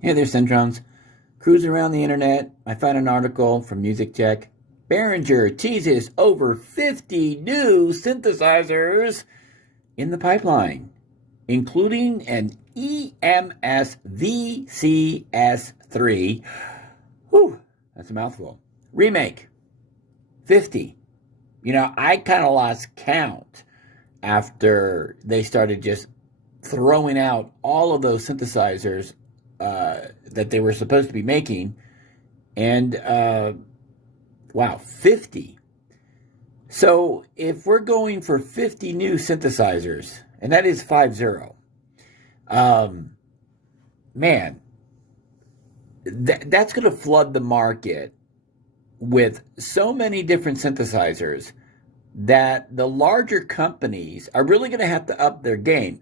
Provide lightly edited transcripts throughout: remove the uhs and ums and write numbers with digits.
Hey there, Centrons. Cruising around the internet, I found an article from Music Tech. Behringer teases over 50 new synthesizers in the pipeline, including an EMS VCS3. Whew, that's a mouthful. Remake 50. I kind of lost count after they started just throwing out all of those synthesizers that they were supposed to be making. And wow, 50. So if we're going for 50 new synthesizers, and that is 50, um, man, that's going to flood the market with so many different synthesizers that the larger companies are really going to have to up their game.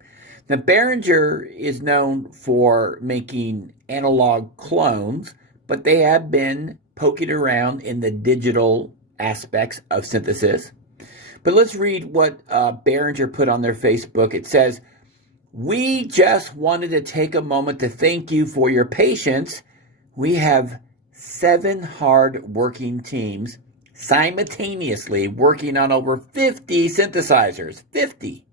Now, Behringer is known for making analog clones, but they have been poking around in the digital aspects of synthesis. But let's read what Behringer put on their Facebook. It says, "We just wanted to take a moment to thank you for your patience. We have 7 hard working teams simultaneously working on over 50 synthesizers. 50.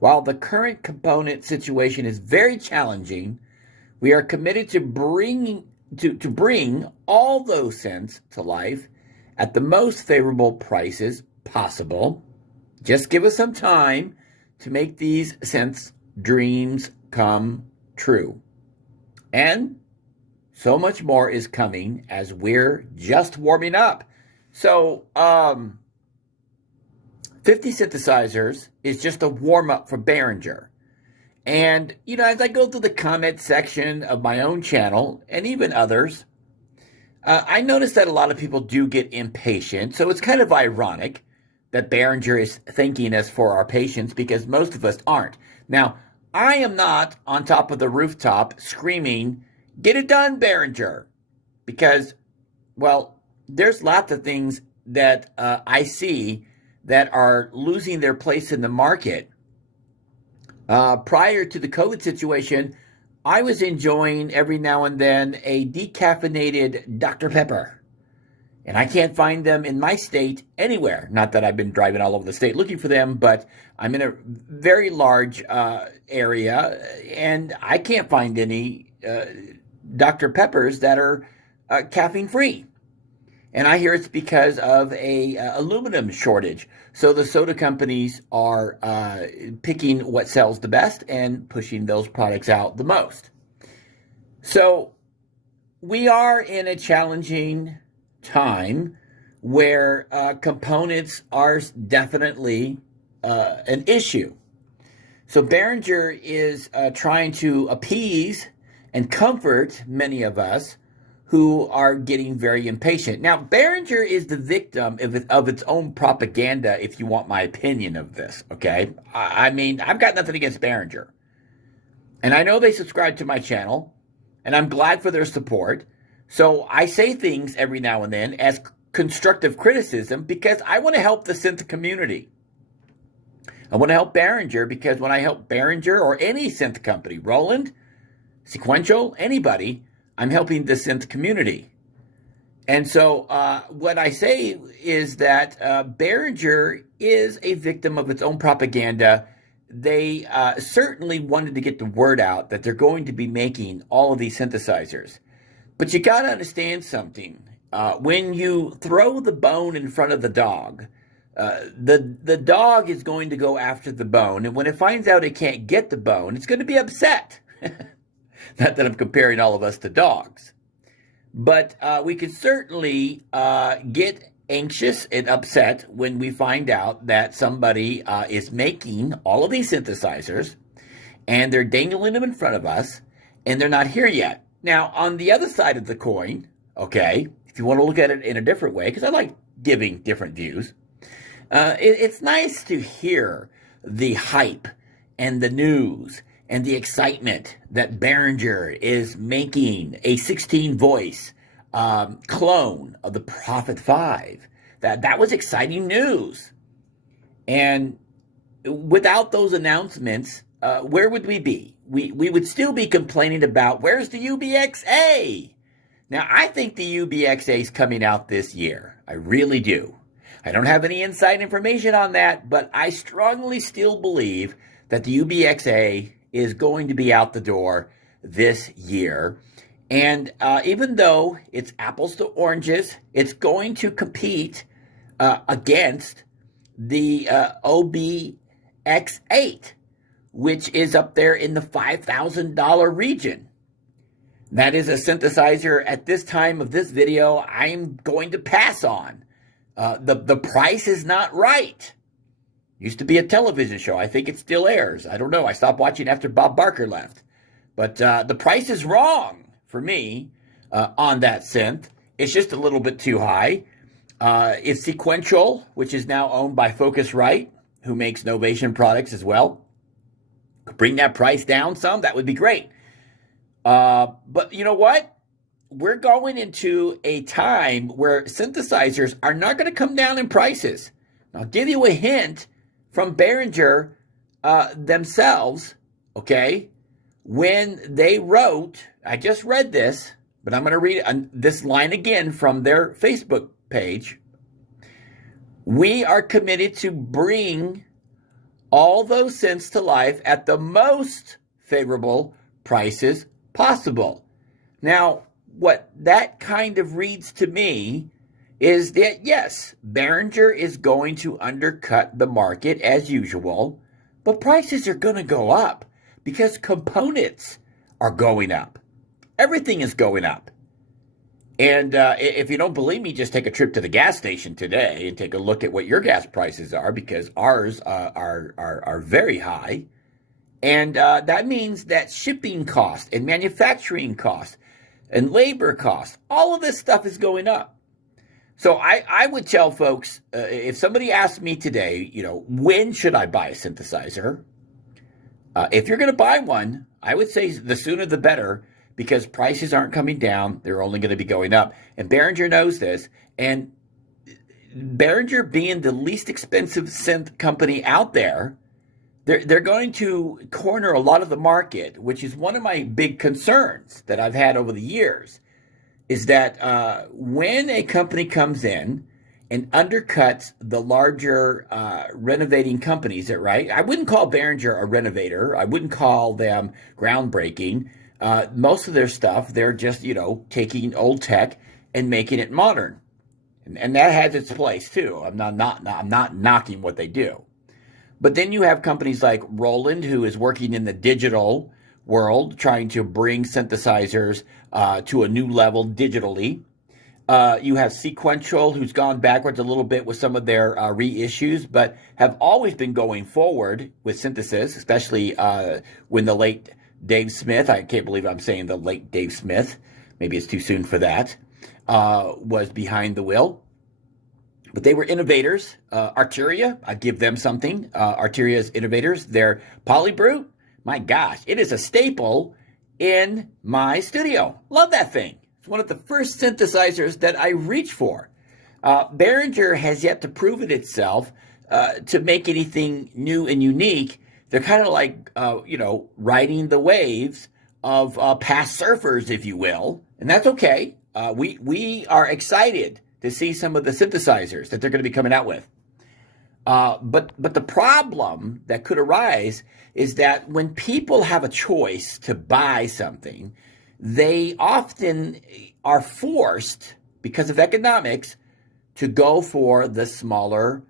While the current component situation is very challenging, we are committed to bring all those synths to life at the most favorable prices possible. Just give us some time to make these synths dreams come true. And so much more is coming as we're just warming up." So, 50 synthesizers is just a warm up for Behringer. And, as I go through the comment section of my own channel and even others, I notice that a lot of people do get impatient. So it's kind of ironic that Behringer is thanking us for our patience because most of us aren't. Now, I am not on top of the rooftop screaming, "Get it done, Behringer," because, well, there's lots of things that I see that are losing their place in the market. Prior to the COVID situation, I was enjoying every now and then a decaffeinated Dr. Pepper. And I can't find them in my state anywhere. Not that I've been driving all over the state looking for them, but I'm in a very large area and I can't find any Dr. Peppers that are caffeine free. And I hear it's because of a aluminum shortage. So the soda companies are picking what sells the best and pushing those products out the most. So we are in a challenging time where components are definitely an issue. So Behringer is trying to appease and comfort many of us who are getting very impatient. Now, Behringer is the victim of its own propaganda, if you want my opinion of this, okay? I mean, I've got nothing against Behringer. And I know they subscribe to my channel, and I'm glad for their support. So I say things every now and then as constructive criticism because I want to help the synth community. I want to help Behringer because when I help Behringer or any synth company, Roland, Sequential, anybody, I'm helping the synth community. And so what I say is that Behringer is a victim of its own propaganda. They certainly wanted to get the word out that they're going to be making all of these synthesizers. But you got to understand something. When you throw the bone in front of the dog, the dog is going to go after the bone. And when it finds out it can't get the bone, it's going to be upset. Not that I'm comparing all of us to dogs. But we can certainly get anxious and upset when we find out that somebody is making all of these synthesizers and they're dangling them in front of us and they're not here yet. Now, on the other side of the coin, okay, if you want to look at it in a different way, because I like giving different views, it's nice to hear the hype and the news and the excitement that Behringer is making a 16 voice clone of the Prophet 5. That was exciting news. And without those announcements, where would we be? we would still be complaining about where's the UBXA. Now, I think the UBXA is coming out this year. I really do. I don't have any inside information on that, but I strongly still believe that the UBXA is going to be out the door this year. And even though it's apples to oranges, it's going to compete against the OBX8, which is up there in the $5,000 region. That is a synthesizer at this time of this video I'm going to pass on. The price is not right. Used to be a television show. I think it still airs. I don't know. I stopped watching after Bob Barker left. But the price is wrong for me on that synth. It's just a little bit too high. It's Sequential, which is now owned by Focusrite, who makes Novation products as well. Bring that price down some. That would be great. But you know what? We're going into a time where synthesizers are not going to come down in prices. I'll give you a hint from Behringer themselves, okay? When they wrote, I just read this, but I'm going to read this line again from their Facebook page. We are committed to bring all those synths to life at the most favorable prices possible. Now, what that kind of reads to me is that, yes, Behringer is going to undercut the market as usual, but prices are going to go up because components are going up. Everything is going up. And if you don't believe me, just take a trip to the gas station today and take a look at what your gas prices are, because ours are very high. And that means that shipping cost and manufacturing cost and labor costs, all of this stuff is going up. So I would tell folks, if somebody asked me today, when should I buy a synthesizer? If you're going to buy one, I would say the sooner the better, because prices aren't coming down. They're only going to be going up. And Behringer knows this. And Behringer being the least expensive synth company out there, they're going to corner a lot of the market, which is one of my big concerns that I've had over the years, is that when a company comes in and undercuts the larger renovating companies, right? I wouldn't call Behringer a renovator. I wouldn't call them groundbreaking. Most of their stuff, they're just, taking old tech and making it modern. And that has its place too. I'm not knocking what they do. But then you have companies like Roland, who is working in the digital world, trying to bring synthesizers to a new level digitally. You have Sequential, who's gone backwards a little bit with some of their reissues, but have always been going forward with synthesis, especially when the late Dave Smith, I can't believe I'm saying the late Dave Smith, maybe it's too soon for that, was behind the wheel. But they were innovators. Arturia, I give them something. Arturia's innovators. Their Polybrute, my gosh, it is a staple in my studio. Love that thing. It's one of the first synthesizers that I reach for. Behringer has yet to prove it itself to make anything new and unique. They're kind of like, riding the waves of past surfers, if you will. And that's okay. We are excited to see some of the synthesizers that they're going to be coming out with. But the problem that could arise is that when people have a choice to buy something, they often are forced, because of economics, to go for the smaller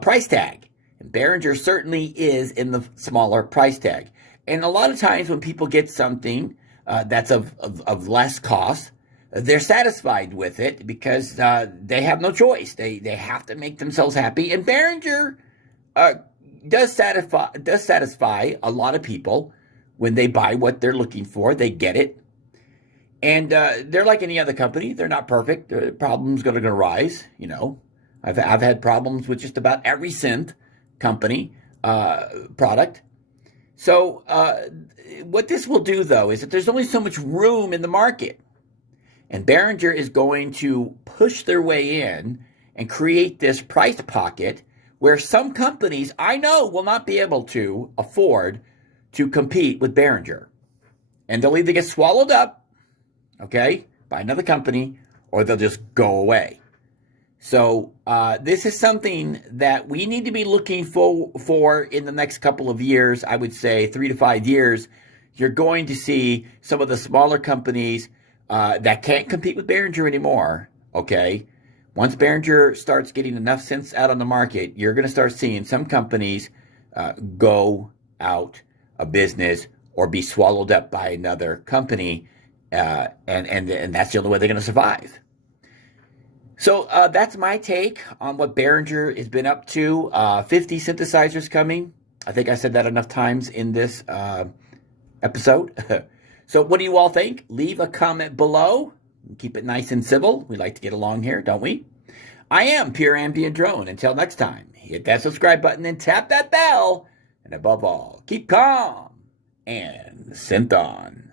price tag. And Behringer certainly is in the smaller price tag. And a lot of times when people get something that's of less cost, they're satisfied with it because they have no choice. They have to make themselves happy. And Behringer does satisfy a lot of people when they buy what they're looking for. They get it. And they're like any other company. They're not perfect. Problems are going to arise. I've had problems with just about every synth company product. So what this will do, though, is that there's only so much room in the market. And Behringer is going to push their way in and create this price pocket where some companies I know will not be able to afford to compete with Behringer. And they'll either get swallowed up, okay, by another company, or they'll just go away. So this is something that we need to be looking for in the next couple of years. I would say 3 to 5 years. You're going to see some of the smaller companies that can't compete with Behringer anymore, okay? Once Behringer starts getting enough synths out on the market, you're going to start seeing some companies go out of business or be swallowed up by another company, and that's the only way they're going to survive. So that's my take on what Behringer has been up to. 50 synthesizers coming. I think I said that enough times in this episode. So what do you all think? Leave a comment below. Keep it nice and civil. We like to get along here, don't we? I am Pure Ambient Drone. Until next time, hit that subscribe button and tap that bell. And above all, keep calm and synth on.